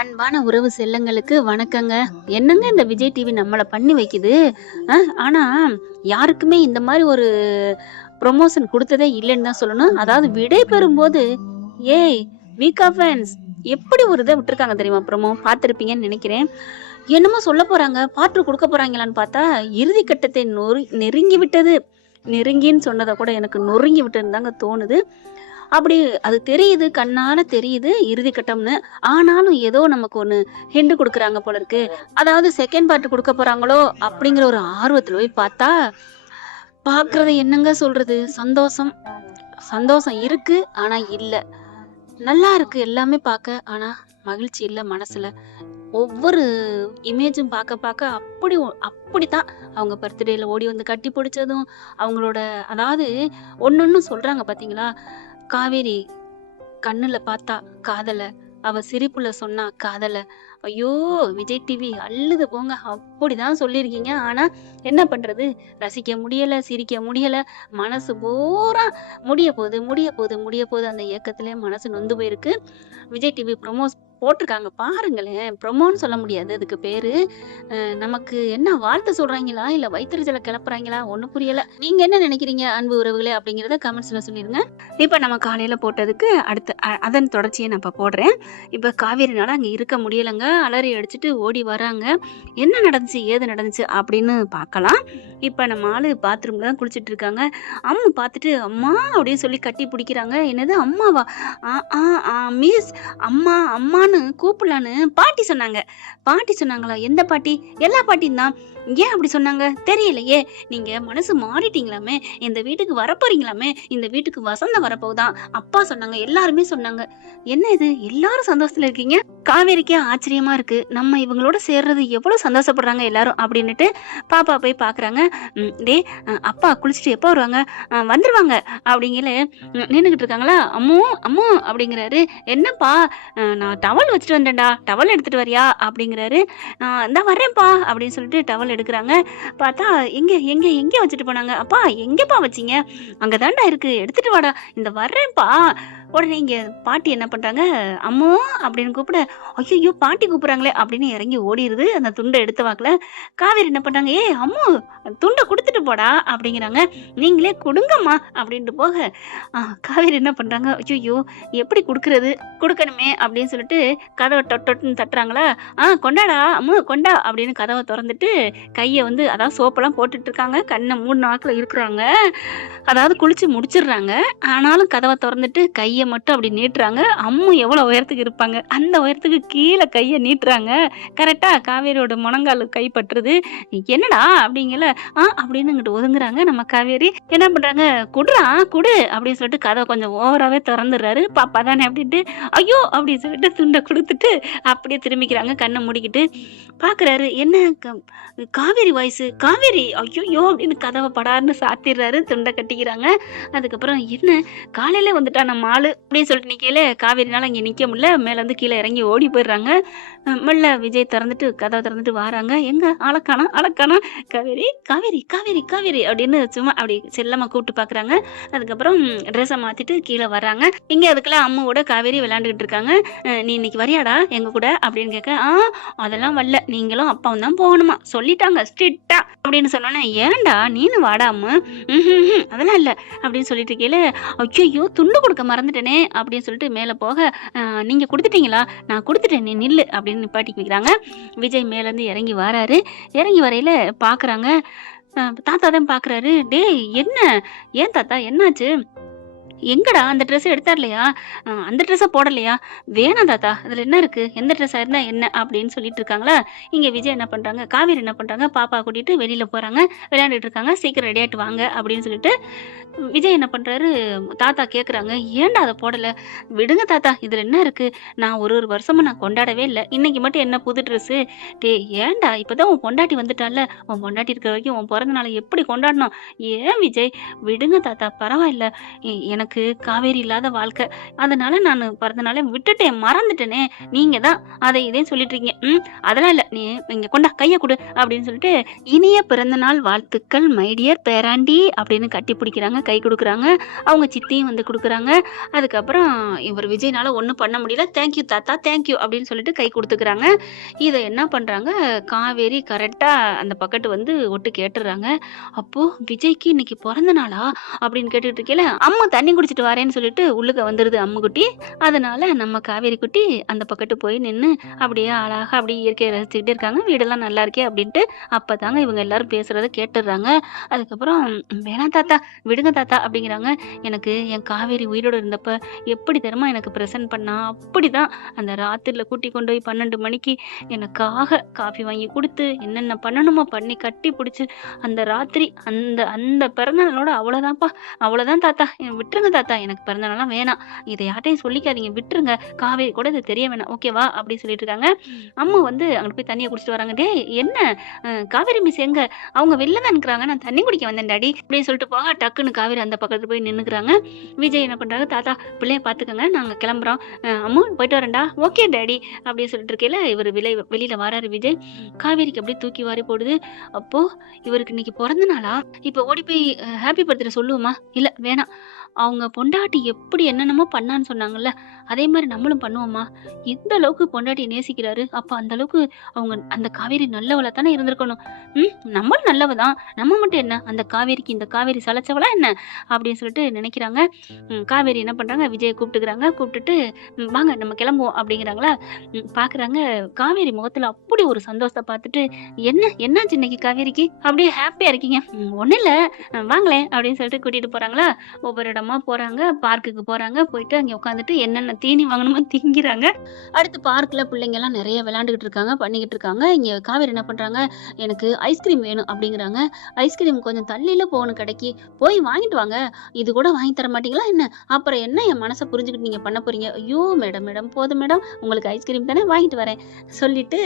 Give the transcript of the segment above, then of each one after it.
அன்பான உறவு செல்லங்களுக்கு வணக்கங்க. என்னங்க இந்த விஜய் டிவி நம்மள பண்ணி வைக்குது. ஆனா யாருக்குமே இந்த மாதிரி ஒரு ப்ரொமோஷன் குடுத்ததே இல்லன்னு தான் சொல்லணும். அதாவது விடை பெறும்போது, ஏய் வீக்கா ஃபேன்ஸ் எப்படி ஒரு இத விட்டுருக்காங்க தெரியுமா? பார்த்திருப்பீங்கன்னு நினைக்கிறேன். என்னமோ சொல்லப் போறாங்க. பார்ட் 2 குடுக்க போறாங்களான்னு பார்த்தா, இறுதி கட்டத்தை நெருங்கி விட்டது. நெருங்கின்னு சொன்னத கூட எனக்கு நொறுங்கி விட்டதுன்னு தாங்க தோணுது. அப்படி அது தெரியுது, கண்ணால தெரியுது இறுதி கட்டம்னு. ஆனாலும் ஏதோ நமக்கு ஒண்ணு ஹிண்ட் குடுக்குறாங்க போல இருக்கு. அதாவது செகண்ட் பார்ட் குடுக்க போறாங்களோ அப்படிங்கிற ஒரு ஆர்வத்துல போய் பார்த்தா, பார்க்கறது என்னங்க சொல்றது? சந்தோஷம். சந்தோஷம் இருக்கு, ஆனா இல்ல. நல்லா இருக்கு எல்லாமே பார்க்க. ஆனா மகிழ்ச்சி இல்ல மனசுல. ஒவ்வொரு இமேஜும் பார்க்க அப்படித்தான் அவங்க பர்த்டேல ஓடி வந்து கட்டி பிடிச்சதும், அவங்களோட அதாவது ஒன்னொன்னும் சொல்றாங்க பாத்தீங்களா? காவேரி கண்ணுல பார்த்தா காதல, அவ சிரிப்புல சொன்னா காதல. ஐயோ! விஜய் டிவி அள்ளுது போங்க. அப்படிதான் சொல்லியிருக்கீங்க. ஆனா என்ன பண்றது? ரசிக்க முடியல, சிரிக்க முடியல. மனசு பூரா முடிய போகுது அந்த ஏக்கத்திலே மனசு நொந்து போயிருக்கு. விஜய் டிவி ப்ரொமோஸ் போட்டிருக்காங்க பாருங்களேன். ப்ரொமோன்னு சொல்ல முடியாது அதுக்கு பேரு. நமக்கு என்ன வாழ்த்து சொல்றாங்களா? இல்ல வயித்தெரிச்சல கிளப்புறாங்களா? ஒண்ணும் புரியல. நீங்க என்ன நினைக்கிறீங்க அன்பு உறவுகளே? அப்படிங்கிறத கமெண்ட்ஸ்ல சொல்லிருங்க. இப்ப நம்ம காலையில போட்டதுக்கு அடுத்து அதன் தொடர்ச்சியை நான் இப்ப போடுறேன். இப்ப காவேரினால அங்க இருக்க முடியலங்க. அலறி அடிச்சுட்டு ஓடி வராங்க. என்ன நடந்துச்சு? ஏது நடந்துச்சு? அப்படின்னு பார்க்கலாம். இப்ப நம்ம ஆளு பாத்ரூம்ல தான் குளிச்சிட்டு இருக்காங்க. அம்மு பார்த்துட்டு அம்மா அப்படின்னு சொல்லி கட்டி பிடிக்கிறாங்க. என்னது அம்மாவா? மிஸ் அம்மா அம்மான்னு கூப்பிடலான்னு பாட்டி சொன்னாங்க. பாட்டி சொன்னாங்களா? எந்த பாட்டி? எல்லா பாட்டியும் தான். ஏன் அப்படி சொன்னாங்க தெரியலையே. நீங்க மனசு மாறிட்டீங்களாமே, இந்த வீட்டுக்கு வரப்போறீங்களாமே, இந்த வீட்டுக்கு வசந்தம் வரப்போகுதான் அப்பா சொன்னாங்க, எல்லாருமே சொன்னாங்க. என்ன இது எல்லாரும் சந்தோஷத்துல இருக்கீங்க? காவேரிக்கே ஆச்சரியமா இருக்கு. நம்ம இவங்களோட சேர்றது எவ்வளவு சந்தோஷப்படுறாங்க எல்லாரும் அப்படின்னுட்டு பாப்பா போய் பாக்குறாங்க. டே அப்பா குளிச்சுட்டு எப்போ வருவாங்க? வந்துருவாங்க அப்படிங்கல நின்றுகிட்டு இருக்காங்களா? அம்மு அம்மு அப்படிங்கிறாரு. என்னப்பா? நான் டவல் வச்சுட்டு வந்தேன்டா, டவல் எடுத்துட்டு வரியா அப்படிங்கிறாரு. இந்த வரேன்ப்பா அப்படின்னு சொல்லிட்டு டவல் எடுக்கிறாங்க. பார்த்தா எங்க எங்க எங்க வச்சுட்டு போனாங்க? அப்பா எங்கப்பா வச்சீங்க? அங்கதான்டா இருக்கு, எடுத்துட்டு வாடா. இந்த வர்றேன்ப்பா. உடனே இங்க பாட்டி என்ன பண்றாங்க? அம்மு அப்படின்னு கூப்பிட, ஐயோ பாட்டி கூப்பிடுறாங்களே அப்படின்னு இறங்கி ஓடிடுது. அந்த துண்டை எடுத்து வாக்கல காவேரி என்ன பண்றாங்க? அம்மு துண்டை கொடுத்துட்டு போடா அப்படிங்கிறாங்க. நீங்களே கொடுங்கம்மா அப்படின்ட்டு போக காவேரி என்ன பண்றாங்க? ஐயோ எப்படி கொடுக்கறது? கொடுக்கணுமே அப்படின்னு சொல்லிட்டு கதவை தொட்டுன்னு தட்டுறாங்களா? கொண்டாடா அம்மு கொண்டா அப்படின்னு கதவை திறந்துட்டு கையை வந்து அதாவது சோப்பெல்லாம் போட்டுட்டு இருக்காங்க. கண்ணை 3 நாக்கில் இருக்கிறாங்க. அதாவது குளிச்சு முடிச்சிடுறாங்க. ஆனாலும் கதவை திறந்துட்டு கையை மட்டும் அப்படி நீட்டுறாங்க. அம்மு எவ்வளவு உயரத்துக்கு இருப்பாங்க, அந்த உயரத்துக்கு கீழே கையை நீட்டுறாங்க. கரெக்டா காவேரியோட முழங்கால் கை பட்டுருது. என்னடா அப்படிங்கல அப்படின்னு இங்கிட்டு ஒதுங்குறாங்க. நம்ம காவேரி என்ன பண்றாங்க? குடு அப்படின்னு சொல்லிட்டு கதவை கொஞ்சம் ஓவராகவே திறந்துடுறாரு. பாப்பா தானே அப்படின்ட்டு ஐயோ அப்படின்னு சொல்லிட்டு துண்டை கொடுத்துட்டு அப்படியே திரும்பிக்கிறாங்க. கண்ணை மூடிக்கிட்டு பாக்குறாரு. என்ன காவேரி வாய்ஸ்? காவேரி ஐயோ அப்படின்னு கதவை படார்னு சாத்திடுறாரு. துண்டை கட்டிக்கிறாங்க. அதுக்கப்புறம் என்ன காலையில வந்துட்டா நம்ம ஆளு அப்படின்னு சொல்லிட்டு நிக்கல. காவேரினால இங்க நிக்க முடியல. மேல இருந்து கீழே இறங்கி ஓடி போயிடுறாங்க. மெல்ல விஜய் திறந்துட்டு கதவை திறந்துட்டு வராங்க. எங்க அழக்கானா காவேரி காவேரி காவேரி காவேரி அப்படின்னு சும்மா அப்படி செல்லமா கூப்பிட்டு பாக்குறாங்க. அதுக்கப்புறம் ட்ரெஸ்ஸை மாத்திட்டு கீழே வர்றாங்க. இங்க அதுக்கெல்லாம் அம்மாவோட காவேரி விளையாண்டுகிட்டு இருக்காங்க. நீ இன்னைக்கு வரியாடா எங்க கூட அப்படின்னு கேட்க, அதெல்லாம் வரல, நீங்களும் அப்பாவும் தான் போகணுமா சொல்லிட்டாங்க ஸ்ட்ரிக்டா அப்படின்னு சொன்னோன்னே, ஏன்டா நீனு வாடா அம்மு? அதெல்லாம் இல்ல அப்படின்னு சொல்லிட்டு இருக்கேல, ஐயோ துண்டு கொடுக்க மறந்துட்டேனே அப்படின்னு சொல்லிட்டு மேல போக, நீங்க கொடுத்துட்டீங்களா? நான் கொடுத்துட்டேன், நீ நில்லு அப்படின்னு நிப்பாட்டி வைக்கிறாங்க. விஜய் மேல இருந்து இறங்கி வராரு. இறங்கி வரையில பாக்குறாங்க. தாத்தா தான் பாக்குறாரு. டேய் என்ன? ஏன் தாத்தா என்னாச்சு? எங்கடா அந்த ட்ரெஸ் எடுத்தார்லையா? அந்த ட்ரெஸ்ஸை போடலையா? வேணாம் தாத்தா, அதில் என்ன இருக்குது? எந்த ட்ரெஸ்ஸாக இருந்தால் என்ன அப்படின்னு சொல்லிட்டு இருக்காங்களா? இங்கே விஜய் என்ன பண்ணுறாங்க? காவேரி என்ன பண்ணுறாங்க? பாப்பா கூட்டிகிட்டு வெளியில் போகிறாங்க. விளையாண்டுட்டு இருக்காங்க. சீக்கிரம் ரெடியாகிட்டு வாங்க அப்படின்னு சொல்லிட்டு விஜய் என்ன பண்ணுறாரு? தாத்தா கேட்குறாங்க, ஏன்டா அதை போடலை? விடுங்க தாத்தா, இதில் என்ன இருக்குது? நான் ஒரு வருஷமாக நான் கொண்டாடவே இல்லை. இன்னைக்கு மட்டும் என்ன புது ட்ரெஸ்ஸு? ஏன்டா இப்போ தான் உன் பொண்டாட்டி வந்துட்டால, உன் பொண்டாட்டி இருக்கிற வரைக்கும் உன் பிறந்த நாளை எப்படி கொண்டாடணும்? ஏன் விஜய்? விடுங்க தாத்தா, பரவாயில்ல. எனக்கு எனக்கு காவேரி இல்லாத வாழ்க்கை. அதனால நான் பிறந்தநாள விட்டுட்டேன், மறந்துட்டேனே. நீங்க தான் அதை இதையும் சொல்லிட்டு இருக்கீங்க. அதெல்லாம் இல்ல. நீ இங்க கொண்டா கைய குடு அப்படின்னு சொல்லிட்டு, இனிய பிறந்தநாள் வாழ்த்துக்கள் மை டியர் பேராண்டி அப்படின்னு கட்டி பிடிக்கிறாங்க, கை குடுக்குறாங்க. அவங்க சித்தியும் வந்து குடுக்குறாங்க. அதுக்கப்புறம் இவர் விஜய்னால ஒண்ணும் பண்ண முடியல. தேங்க்யூ தாத்தா, தேங்க்யூ அப்படின்னு சொல்லிட்டு கை குடுத்துக்கிறாங்க. இத என்ன பண்றாங்க, காவேரி கரெக்ட்டா அந்த பக்கத்து வந்து ஒட்டு கேட்டுர்றாங்க. அப்போ விஜய்க்கு இன்னைக்கு பிறந்த நாளா அப்படின்னு கேட்டுட்டு இருக்கையில, அம்மு தண்ணி குடிச்சிட்டு வரேன்னு சொல்லிட்டு உள்ளுக்க வந்துருது அம்முக்குட்டி. அதனால நம்ம காவேரி குட்டி அந்த பக்கத்து போய் நின்னு அப்படியே அழகா அப்படியே இயற்கையை ரசிச்சுக்கிட்டே இருக்காங்க. வீடெல்லாம் நல்லா இருக்கே அப்படின்ட்டு. அப்பதாங்க இவங்க எல்லாரும் பேசுறத கேட்டுர்றாங்க. அதுக்கப்புறம் வேணாம் தாத்தா, விடுங்க தாத்தா அப்படிங்கிறாங்க. எனக்கு என் காவேரி உயிரோட இருந்தப்ப எப்படி தெரியுமா எனக்கு பிரசன்ட் பண்ணா, அப்படிதான் அந்த ராத்திரில கூட்டி கொண்டு போய் 12 மணிக்கு எனக்காக காஃபி வாங்கி குடுத்து, என்னென்ன பண்ணணுமோ பண்ணி கட்டி பிடிச்சு, அந்த ராத்திரி அந்த அந்த பிறந்தநாளோட அவ்வளோதான்ப்பா, அவ்வளோதான் தாத்தா, விட்டுருங்க தாத்தா, எனக்கு பிறந்தநாள்லாம் வேணாம், இதை யார்ட்டையும் சொல்லிக்காதீங்க, விட்டுருங்க, காவேரி கூட இது தெரிய வேணாம், ஓகேவா அப்படி சொல்லிட்டு இருக்காங்க. அம்மா வந்து அங்கிட்டு போய் தண்ணியை குடிச்சிட்டு வராங்க. டேய் என்ன காவேரி மிஸ் எங்க? அவங்க வெளில தான் இருக்கிறாங்க, நான் தண்ணி குடிக்க வந்தேன் டாடி அப்படின்னு சொல்லிட்டு போக, டக்குன்னு காவேரி அந்த பக்கத்துல போய் நின்னுக்கிறாங்க. விஜய் என்ன பண்றாங்க, தாத்தா பிள்ளைய பாத்துக்கங்க, நாங்க கிளம்புறோம், அம்மு போயிட்டு வரேன்டா, ஓகே டாடி அப்படின்னு சொல்லிட்டு இருக்கையில இவர் வெளியில வராரு விஜய். காவேரிக்கு அப்படியே தூக்கி வாரி போடுது. அப்போ இவருக்கு இன்னைக்கு பிறந்த நாளா? இப்ப ஓடி போய் ஹாப்பி பர்த்டே சொல்லுவோமா? இல்ல வேணாம். அவங்க பொண்டாட்டி எப்படி என்னென்னமோ பண்ணான்னு சொன்னாங்கல்ல, அதே மாதிரி நம்மளும் பண்ணுவோமா? எந்த அளவுக்கு பொண்டாட்டியை நேசிக்கிறாரு, அப்ப அந்த அளவுக்கு அவங்க அந்த காவேரி நல்லவளா தானே இருந்திருக்கணும். நம்மளும் நல்லவ தான், நம்ம மட்டும் என்ன அந்த காவேரிக்கு இந்த காவேரி சளைச்சவளா என்ன அப்படின்னு சொல்லிட்டு நினைக்கிறாங்க. காவேரி என்ன பண்றாங்க, விஜயை கூப்பிட்டுக்கிறாங்க. கூப்பிட்டுட்டு வாங்க நம்ம கிளம்புவோம் அப்படிங்கிறாங்களா. பாக்குறாங்க காவேரி முகத்துல அப்படி ஒரு சந்தோஷத்தை பார்த்துட்டு, என்னாச்சு இன்னைக்கு காவேரிக்கு அப்படியே ஹாப்பியா இருக்கீங்க? ஒண்ணும் இல்ல, வாங்களேன் அப்படின்னு சொல்லிட்டு கூட்டிட்டு போறாங்களா. ஒவ்வொரு இடமா போறாங்க, பார்க்குக்கு போறாங்க. போயிட்டு அங்க உட்காந்துட்டு என்னென்ன தீனி வாங்கணுமோ திங்கிறாங்க. அடுத்து பார்க்ல பிள்ளைங்க எல்லாம் நிறைய விளையாண்டுகிட்டு இருக்காங்க, பண்ணிக்கிட்டு இருக்காங்க. இங்க காவேரி என்ன பண்றாங்க, எனக்கு ஐஸ்கிரீம் வேணும் அப்படிங்கிறாங்க. ஐஸ்கிரீம் கொஞ்சம் தள்ளியில போகணும் கடைக்கு, போய் வாங்கிட்டு வாங்க. இது கூட வாங்கி தர மாட்டீங்களா என்ன? அப்புறம் என்ன என் மனசை புரிஞ்சுக்கிட்டு நீங்க பண்ண போறீங்க? ஐயோ மேடம் மேடம் போதும் மேடம், உங்களுக்கு ஐஸ்கிரீம் தானே வாங்கிட்டு வரேன் சொல்லிட்டு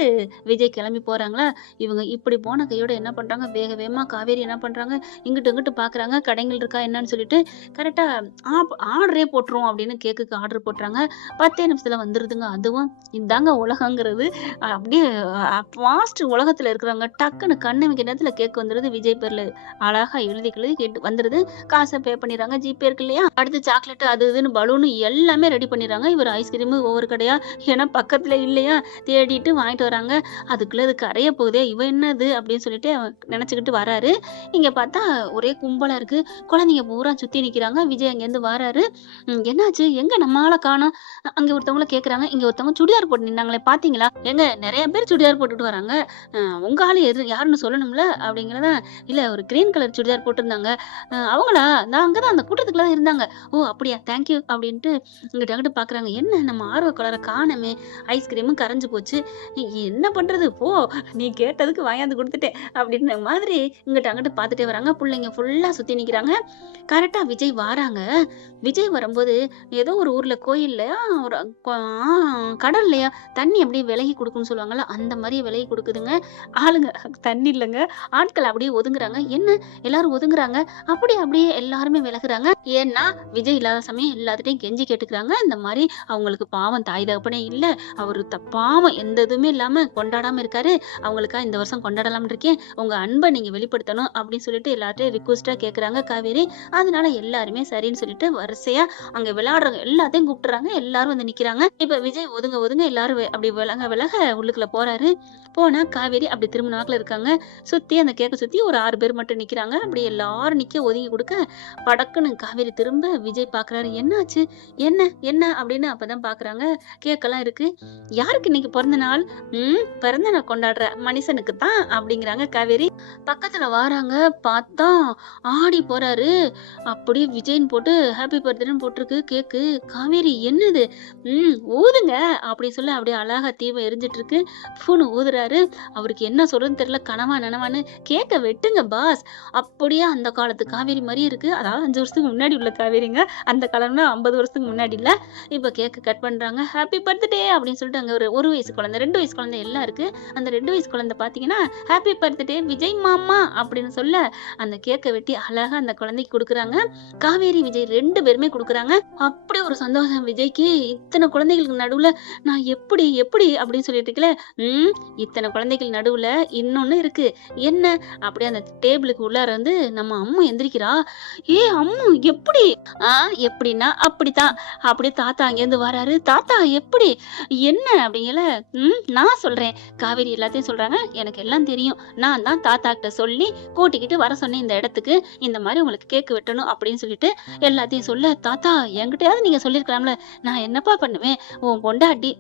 விஜய் கிளம்பி போறாங்களா. இவங்க இப்படி போன கையோட என்ன பண்றாங்க, வேக வேகமா காவேரி என்ன பண்றாங்க, இங்கிட்டு இங்கிட்டு பாக்குறாங்க, கடைகள் இருக்கா என்னன்னு சொல்லிட்டு கரெக்டா ஆர்டரே போட்டுரும் அப்படின்னு கேக்குக்கு ஆர்டர் போட்டுறாங்க. 10 நிமிஷத்துல வந்துருதுங்க. அதுவும் இதாங்க உலகங்கிறது. அப்படியே ஃபாஸ்ட் உலகத்துல இருக்கிறவங்க டக்குன்னு கண்ணமைக்க நேரத்துல கேக் வந்துருது. விஜய் பேர்ல அழகா எழுதி கேட்டு வந்துருது. காசை பே பண்ணிடுறாங்க, ஜிபே இருக்கு இல்லையா. அடுத்து சாக்லேட் அது இதுன்னு பலூனு எல்லாமே ரெடி பண்ணிடுறாங்க. இவர் ஐஸ்கிரீம் ஒவ்வொரு கடையா, ஏன்னா பக்கத்துல இல்லையா, தேடிட்டு வாங்கிட்டு வராங்க. அதுக்குள்ள இது கரைய போகுதே, இவ என்னது அப்படின்னு சொல்லிட்டு நினைச்சுக்கிட்டு வராரு. இங்க பார்த்தா ஒரே கும்பலா இருக்கு, குழந்தைங்க பூரா சுத்தி நிக்கிறாங்க. விஜய் அங்கேருந்து வாராரு. என்னாச்சு, எங்க நம்ம ஆளை காணோம்? அங்க ஒருத்தவங்கள கேக்குறாங்க. இங்க ஒருத்தவங்க சுடிதார் போட்டு நின்னாங்களே பாத்தீங்களா? எங்க நிறைய பேர் சுடிதார் போட்டுட்டு வராங்க, உங்க ஆளு யாருன்னு சொல்லணும்ல அப்படிங்கிறத. இல்ல ஒரு கிரீன் கலர் சுடிதார் போட்டிருந்தாங்க, அவங்களா? நான் அங்கதான் அந்த கூட்டத்துக்குள்ள தான் இருந்தாங்க. ஓ அப்படியா, தேங்க்யூ அப்படின்ட்டு இங்கிட்ட அங்கிட்டு பாக்குறாங்க. என்ன நம்ம ஆர்வ கலரை காணமே, ஐஸ்கிரீமும் கரைஞ்சு போச்சு, என்ன பண்றது, போ நீ கேட்டதுக்கு வாங்கியாந்து கொடுத்துட்டேன் அப்படின்ற மாதிரி இங்கிட்ட அங்கிட்டு பாத்துட்டே வராங்க. பிள்ளைங்க ஃபுல்லா சுத்தி நிக்கிறாங்க. கரெக்டா விஜய் வாராங்க. விஜய் வரும்போது ஏதோ ஒரு ஊர்ல கோயில்லையா ஒரு கடல்லையா தண்ணி அப்படியே விலகி கொடுக்குன்னு சொல்லுவாங்கல்ல, அந்த மாதிரி விலகி கொடுக்குதுங்க. ஆளுங்க தண்ணி இல்லைங்க, ஆட்கள் அப்படியே ஒதுங்குறாங்க. என்ன எல்லாரும் ஒதுங்குறாங்க, அப்படியே எல்லாருமே விலகுறாங்க. ஏன்னா விஜய் இல்லாத சமயம் எல்லாத்துட்டையும் கெஞ்சி கேட்டுக்கிறாங்க. இந்த மாதிரி அவங்களுக்கு பாவம் தாய் தகப்பனே இல்ல, அவரு பாவம் எந்த இதுவுமே இல்லாம கொண்டாடாம இருக்காரு, அவங்களுக்கா இந்த வருஷம் கொண்டாடலாம்னு இருக்கேன், உங்க அன்பை நீங்க வெளிப்படுத்தணும் அப்படின்னு சொல்லிட்டு எல்லார்ட்டையும் ரிக்வஸ்டா கேக்குறாங்க காவேரி. அதனால எல்லாருமே சரின்னு சொல்லிட்டு வரிசையா அங்க விளையாடுறவங்க எல்லாத்தையும் கூப்பிட்டுறாங்க. எல்லாரும் வந்து நிக்கிறாங்க. இப்ப விஜய் ஒதுங்க எல்லாரும் அப்படி விலக உள்ளுக்குள்ள போறாரு. போனா காவேரி அப்படி திரும்ப நாக்குல இருக்காங்க. சுத்தி அந்த கேக்க சுத்தி ஒரு 6 பேர் மட்டும் நிக்கிறாங்க. அப்படி எல்லாரும் நிக்க ஒதுங்கி கொடுக்க, படக்குன்னு காவேரி திரும்ப விஜய் பாக்குறாரு. என்னாச்சு, என்ன அப்படின்னு. அப்பதான் பாக்குறாங்க கேக்கெல்லாம் இருக்கு. யாருக்கு இன்னைக்கு பிறந்த நாள்? பிறந்த நாள் கொண்டாடுற மனுஷனுக்கு தான் அப்படிங்கிறாங்க காவேரி. பக்கத்துல வாராங்க, பார்த்தா ஆடி போறாரு. அப்படியே விஜய்ன்னு போட்டு ஹாப்பி பர்த்டேன்னு போட்டிருக்கு கேக்கு. காவேரி என்னது, ஊதுங்க அப்படி சொல்ல அப்படியே அழகா தீபம் எரிஞ்சிட்டு இருக்கு. பூன்னு ஊதுறாரு. அவருக்கு என்ன சொல்றதுன்னு தெரியல, கனவா நனவான்னு. கேக்க வெட்டுங்க பாஸ். அப்படியே அந்த காலத்து காவேரி மாதிரி இருக்கு. அதாவது 5 வருஷத்துக்கு முன்னாடி உள்ள காவேரிங்க. அந்த காலம்னா 50 வருஷத்துக்கு முன்னாடி இல்ல. இப்ப கேக்க கட் பண்றாங்க. ஹாப்பி பர்த்டே அப்படின்னு சொல்லிட்டு அங்க ஒரு வயசு குழந்தை, 2 வயசு குழந்தை எல்லாம் இருக்கு. அந்த 2 வயசு குழந்தை பாத்தீங்கன்னா ஹாப்பி பர்த்டே விஜய் மாமா அப்படின்னு சொல்ல அந்த கேக்கை வெட்டி அழகா அந்த குழந்தைக்கு கொடுக்குறாங்க. காவேரி விஜய் 2 பேருமே கொடுக்குறாங்க. அப்படி ஒரு சந்தோஷம் விஜய்க்கு. இத்தனை குழந்தைகளுக்கு நடுவுல நான் எப்படி எப்படி அப்படின்னு சொல்லிட்டு இருக்கல. இத்தனை குழந்தைகள் நடுவுல இன்னொன்னு இருக்கு. என்ன? அப்படியே அந்த டேபிளுக்கு உள்ளார வந்து நம்ம அம்மு எந்திரிக்கிறா. ஏ அம்மு எப்படி? எப்படின்னா அப்படித்தான். அப்படியே தாத்தா அங்கேருந்து வராரு. தாத்தா எப்படி? என்ன அப்படிங்கல. நான் சொல்றேன். காவேரி எல்லாத்தையும் சொல்றாங்க. எனக்கு எல்லாம் தெரியும். நான் தான் தாத்தா கிட்ட சொல்லி கூட்டிக்கிட்டு வர சொன்னேன் இந்த இடத்துக்கு. இந்த மாதிரி உங்களுக்கு கேக்கு வெட்டணும் அப்படின்னு சொல்லிட்டு எல்லாத்தையும் சொல்ல, தாத்தா என்கிட்டயாவது நீங்க சொல்லிருக்கலாம்ல. நான் என்னப்பா பண்ணுவேன்? உன் பொண்டாட்டி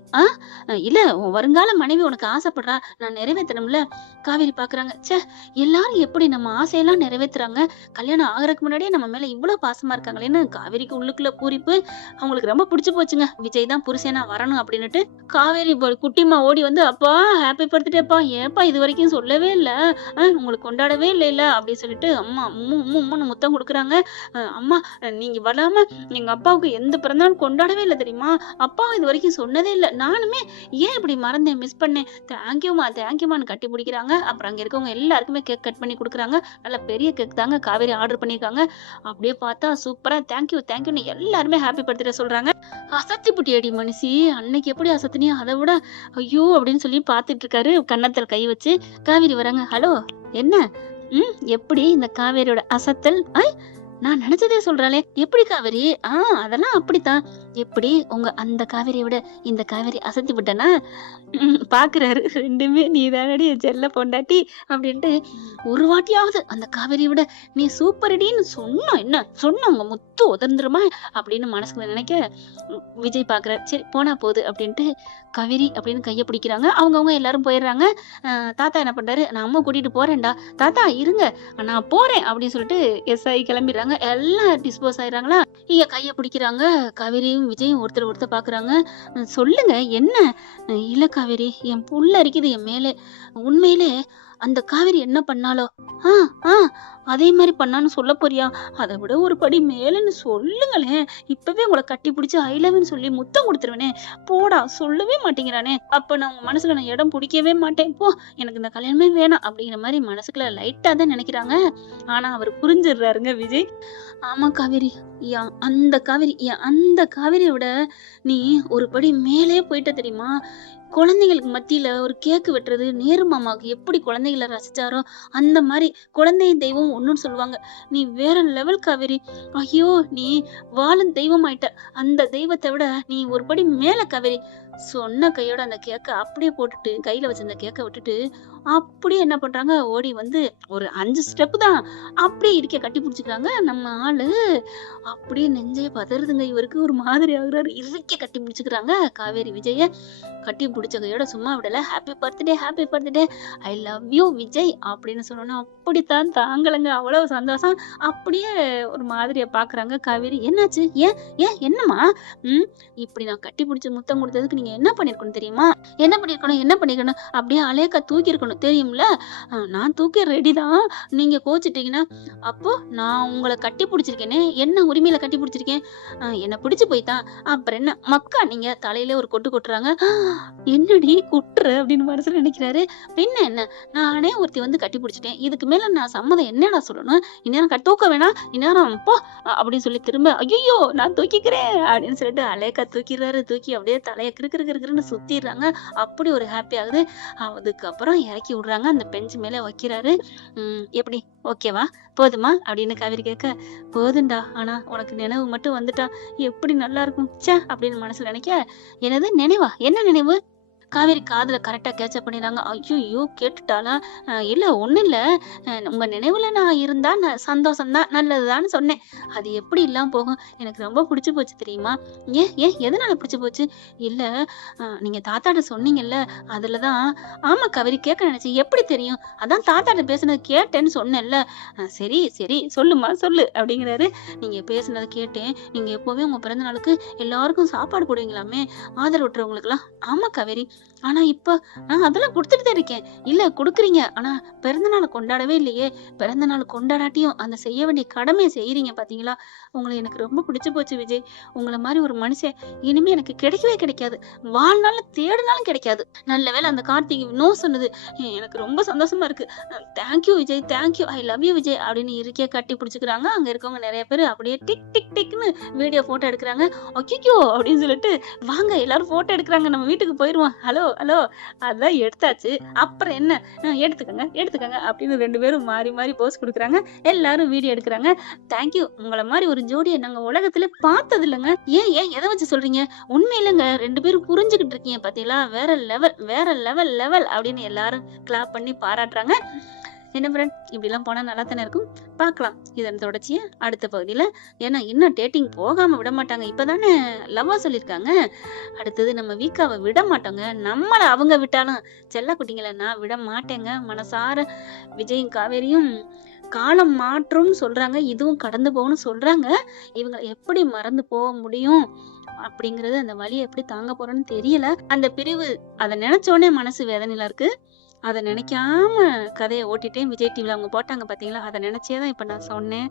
இல்ல உன் வருங்கால மனைவி உனக்கு ஆசைப்படுறா, நான் நிறைவேற்றணும்ல. காவேரி பாக்குறாங்க. ச்சே, எல்லாரும் எப்படி நம்ம ஆசையெல்லாம் நிறைவேத்துறாங்க? கல்யாணம் ஆகுறதுக்கு முன்னாடியே நம்ம மேல இவ்வளவு பாசமா இருக்காங்களேன்னு காவேரிக்கு உள்ளுக்குள்ள பூரிப்பு. அவங்களுக்கு ரொம்ப பிடிச்சு போச்சுங்க. விஜய் தான் புருஷனா வரணும் அப்படின்னுட்டு. காவேரி குட்டிமா ஓடி வந்து, அப்பா ஹாப்பி பர்த்டேப்பா, ஏப்பா இது வரைக்கும் சொல்லவே இல்ல, உங்களுக்கு கொண்டாடவே இல்லைல்ல அப்படின்னு சொல்லிட்டு அம்மா உம்முன்னு முத்தம் கொடுக்குறாங்க. அம்மா நீங்க வராம எங்க அப்பாவுக்கு எந்த பிறந்தநாள் கொண்டாடவே இல்லை தெரியுமா? அப்பாவும் இது வரைக்கும் சொன்னதே இல்லை. நானுமே ஏன் இப்படி மறந்தேன், மிஸ் பண்ணேன். தேங்க்யூமான்னு கட்டி பிடிக்கிறாங்க. அப்புறம் அங்க இருக்கவங்க எல்லாருக்குமே கேக் கட் பண்ணி கொடுக்குறாங்க. நல்ல பெரிய கேக் தாங்க காவேரி ஆர்டர் பண்ணியிருக்காங்க. அப்படியே பார்த்தா சூப்பரா தேங்க்யூன்னு எல்லாருமே ஹாப்பி பர்த்டே சொல்றாங்க. அசத்தி புட்டி அடி மனுஷி, அன்னைக்கு எப்படி அசத்தினியோ அதை விட ஐயோ அப்படின்னு சொல்லி பார்த்துட்டு இருக்காரு கன்னத்தில் கை வச்சு. காவேரி வராங்க. ஹலோ என்ன? எப்படி இந்த காவேரியோட அசத்தல்? நான் நினைச்சதே சொல்றாளே, எப்படி காவேரி? அதெல்லாம் அப்படித்தான். எப்படி உங்க அந்த காவேரியை விட இந்த காவேரி அசத்தி விட்டனா? பாக்குறாரு. 2மே நீ தானடி செல்ல பொண்டாட்டி அப்படின்ட்டு. ஒரு வாட்டியாவது அந்த காவேரியை விட நீ சூப்பர் அடின்னு சொன்னா என்ன? சொன்ன உங்க முத்து உதர்ந்துருமா அப்படின்னு மனசுக்குள்ள நினைக்க விஜய் பாக்குறாரு. சரி போனா போகுது அப்படின்ட்டு காவேரி அப்படின்னு கைய பிடிக்கிறாங்க. அவங்கவுங்க எல்லாரும் போயிடுறாங்க. தாத்தா என்ன பண்றாரு? நான் அம்மா கூட்டிட்டு போறேன்டா. தாத்தா இருங்க நான் போறேன் அப்படின்னு சொல்லிட்டு எஸ்ஐ கிளம்பிடுறாங்க. எல்லாம் டிஸ்போஸ் ஆயிடுறாங்களா. இங்க கைய பிடிக்கிறாங்க. காவேரியும் விஜயும் ஒருத்தர் பாக்குறாங்க. சொல்லுங்க என்ன? இல்ல காவேரி, என் புள்ள இருக்குது என் மேலே. உண்மையிலே அந்த காவேரி என்ன பண்ணாலோ அதே மாதிரி பண்ணான்னு சொல்ல போறியா? அதை விட ஒரு படி மேலன்னு சொல்லுங்களேன். இப்பவே உங்களை கட்டி பிடிச்சு ஐ லவ்னு சொல்லி முத்தம் கொடுத்துருவேனே. போடா, சொல்லவே மாட்டேங்கிறானே. அப்ப நான் உங்க மனசுல நான் இடம் பிடிக்கவே மாட்டேன். போ, எனக்கு இந்த கல்யாணமே வேணாம் அப்படிங்கிற மாதிரி மனசுக்குள்ள லைட்டா தான் நினைக்கிறாங்க. ஆனா அவர் புரிஞ்சிடுறாருங்க விஜய். ஆமா காவேரி, அந்த காவேரியை விட நீ ஒரு படி மேலே போயிட்ட தெரியுமா? குழந்தைங்களுக்கு மத்தியில ஒரு கேக்கு வெட்டுறது நேரு மாமாவுக்கு எப்படி குழந்தைகளை ரசிச்சாரோ அந்த மாதிரி குழந்தை தெய்வம் ஒண்ணுன்னு சொல்லுவாங்க. நீ வேற லெவல் காவேரி. ஐயோ, நீ வாழும் தெய்வம் ஆயிட்ட. அந்த தெய்வத்தை விட நீ ஒரு படி மேல காவேரி. சொன்ன கையோட அந்த கேக்க அப்படியே போட்டுட்டு கையில வச்சிருந்த கேக்க விட்டுட்டு அப்படியே என்ன பண்றாங்க, ஓடி வந்து ஒரு 5 ஸ்டெப் தான் அப்படியே இருக்க கட்டி பிடிச்சிக்கிறாங்க நம்ம ஆளு. அப்படியே நெஞ்சே பதறுதுங்க. இவருக்கு ஒரு மாதிரி ஆகுறாரு. இருக்க கட்டி பிடிச்சுக்கிறாங்க காவேரி விஜய. கட்டி பிடிச்ச கையோட சும்மா விடல. Happy birthday, I love you Vijay அப்படின்னு சொல்லணும். அப்படித்தான் தாங்கலங்க. அவ்வளவு சந்தோஷம். அப்படியே ஒரு மாதிரியா பாக்குறாங்க காவேரி. என்னாச்சு? ஏன் என்னம்மா? இப்படி நான் கட்டி பிடிச்ச முத்தம் கொடுத்ததுக்கு நீங்க என்ன பண்ணிருக்கணும் தெரியுமா? என்ன பண்ணிருக்கணும்? அப்படியே அலேக்கா தூக்கி இருக்கணும் தெரியும்ல. நான் தூக்கி ரெடி தான். நீங்க கோச்சிட்டீங்கன்னா அப்போ நான் உங்களை கட்டி பிடிச்சிருக்கேனே, என்ன உரிமையில கட்டி பிடிச்சிருக்கேன்? என்ன பிடிச்சு போய்தான். அப்புறம் என்ன மக்கா நீங்க? தலையில ஒரு கொட்டு கொட்டுறாங்க. என்னடி குட்டுற அப்படின்னு மனசுல நினைக்கிறாரு. பின்ன என்ன, நானே ஒருத்தி வந்து கட்டி பிடிச்சிட்டேன். இதுக்கு மேல நான் சம்மதம் என்னடா சொல்லணும்? இந்நேரம் தூக்க வேணாம், இந்நேரம் போ அப்படின்னு சொல்லி திரும்ப ஐயோ நான் தூக்கிக்கிறேன் அப்படின்னு சொல்லிட்டு அலேக்கா தூக்கிடுறாரு. தூக்கி அப்படியே தலையை கிறுன்னு சுத்திடுறாங்க. அப்படி ஒரு ஹாப்பி ஆகுது. அதுக்கப்புறம் இறக்கி விடுறாங்க. அந்த பெஞ்ச் மேல வைக்கிறாரு. எப்படி ஓகேவா, போதுமா அப்படின்னு காவேரி கேட்க, போதுண்டா, ஆனா உனக்கு நினைவு மட்டும் வந்துட்டா எப்படி நல்லா இருக்கும் ச்சே அப்படின்னு மனசுல நினைக்க. என்னது நினைவா? என்ன நினைவு? காவேரி காதுல கரெக்டா கேட்சப் பண்ணிடுறாங்க. ஐயோ கேட்டுட்டாளா? இல்ல ஒண்ணும் இல்ல, உங்க நினைவுல நான் இருந்தா சந்தோஷம்தான், நல்லதுதான்னு சொன்னேன். அது எப்படி இல்லாம போகும்? எனக்கு ரொம்ப பிடிச்சு போச்சு தெரியுமா? ஏன் எதனால பிடிச்சு போச்சு? இல்ல நீங்க தாத்தாட்ட சொன்னீங்கல்ல, அதுலதான். ஆமா காவேரி, கேட்க நினைச்சேன். எப்படி தெரியும்? அதான் தாத்தாட்ட பேசுனது கேட்டேன்னு சொன்னேன்ல. சரி சொல்லுமா சொல்லு அப்படிங்கிறாரு. நீங்க பேசுனதை கேட்டேன். நீங்க எப்பவுமே உங்க பிறந்த நாளுக்கு எல்லாருக்கும் சாப்பாடு போடுவீங்களாமே, ஆதரவற்றவங்களுக்கு எல்லாம். ஆமா காவேரி, ஆனா இப்ப நான் அதெல்லாம் குடுத்துட்டு தான் இருக்கேன். இல்ல குடுக்குறீங்க. ஆனா பிறந்த நாள கொண்டாடவே இல்லையே! பிறந்த நாள் கொண்டாடாட்டியும் அந்த செய்ய வேண்டிய கடமைய செய்றீங்க பாத்தீங்களா? உங்கள எனக்கு ரொம்ப பிடிச்சு போச்சு விஜய். உங்கள மாரி ஒரு மனுஷன் இனிமே எனக்கு கிடைக்கவே கிடைக்காது. வாழ்நாள்ல தேடுனாலும் கிடைக்காது. நல்ல வேளை அந்த கார்த்திக் நோ சொன்னது. எனக்கு ரொம்ப சந்தோஷமா இருக்கு. Thank you Vijay, thank you. I love you Vijay அப்படின்னு இறுக்கியா கட்டி பிடிச்சுக்கிறாங்க. அங்க இருக்கவங்க நெறைய பேரு அப்படியே டிக் டிக் டிக்ன்னு வீடியோ ஃபோட்டோ எடுக்குறாங்க. அய்யய்யோ! அப்படின்னு சொல்லிட்டு வாங்க எல்லாரும் ஃபோட்டோ எடுக்குறாங்க. நம்ம வீட்டுக்கு போயிருவோம். Hello, hello. அதான் எடுத்தாச்சு. அப்புறம் என்ன? எடுத்துக்கங்க, எடுத்துக்கங்க அப்படின்னு 2 பேரும் மாறி மாறி போஸ் குடுக்குறாங்க. எல்லாரும் வீடியோ எடுக்குறாங்க. Thank you. உங்கள மாரி ஒரு ஜோடிய நாங்க உலகத்திலே பார்த்தது இல்லங்க. ஏன் ஏன் எத வச்சு சொல்றீங்க? உண்மையிலங்க 2 பேரும் புரிஞ்சுகிட்டு இருக்கீங்க பாத்தீங்களா? வேற லெவல், வேற லெவல் லெவல் அப்படின்னு எல்லாரும் கிளாப் பண்ணி பாராட்டுறாங்க. என்ன ஃப்ரெண்ட் இப்படிலாம் போனா நல்லா தானே இருக்கும். பார்க்கலாம் இதன் தொடர்ச்சிய அடுத்த பகுதியில. ஏன்னா இன்னும் டேட்டிங் போகாம விட மாட்டாங்க. இப்பதானே லவ்வா சொல்லியிருக்காங்க. அடுத்தது நம்ம வீக்காவை விட மாட்டோங்க. நம்மள அவங்க விட்டாலும் செல்ல குட்டிங்களை நான் விட மாட்டேங்க. மனசார விஜயும் காவேரியும் காலம் மாற்றும் சொல்றாங்க. இதுவும் கடந்து போகணும்னு சொல்றாங்க. இவங்க எப்படி மறந்து போக முடியும் அப்படிங்கறது அந்த வலியை எப்படி தாங்க போறோம்னு தெரியல. அந்த பிரிவு அதை நினைச்ச உடனே மனசு வேதனையில இருக்கு. அத நினைக்காம கதைய ஓட்டிட்டேன். விஜய் டிவில அவங்க போட்டாங்க பாத்தீங்களா? அத நினைச்சே தான் இப்ப நான் சொன்னேன்.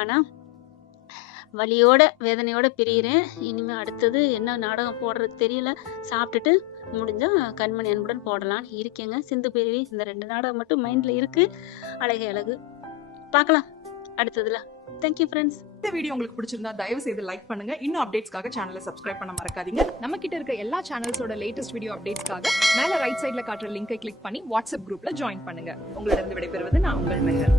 ஆனா வலியோட வேதனையோட பிரியிறேன். இனிமே அடுத்தது என்ன நாடகம் போடுறது தெரியல. சாப்பிட்டுட்டு முடிஞ்சா கண்மணி அன்புடன் போடலான்னு இருக்கேங்க. சிந்து பிரிவி இந்த 2 நாடகம் மட்டும் மைண்ட்ல இருக்கு. அழகே அழகு பார்க்கலாம் அடுத்ததுல. Thank you friends. இந்த வீடியோ உங்களுக்கு பிடிச்சிருந்தா தயவு செய்து லைக் பண்ணுங்க. இன்னும் அப்டேட்ஸ்க்காக சேனலை சப்ஸ்கிரைப் பண்ண மறக்காதீங்க. நம்ம கிட்ட இருக்க எல்லா சேனல்ஸோட லேட்டஸ்ட் வீடியோ அப்டேட்ஸ்க்காக மேல ரைட் சைடுல காட்டுற லிங்கை கிளிக் பண்ணி வாட்ஸ்அப் குரூப்ல ஜாயின் பண்ணுங்க. உங்களிடம் விடைபெறுவது நான் உங்கள் மெஹர்.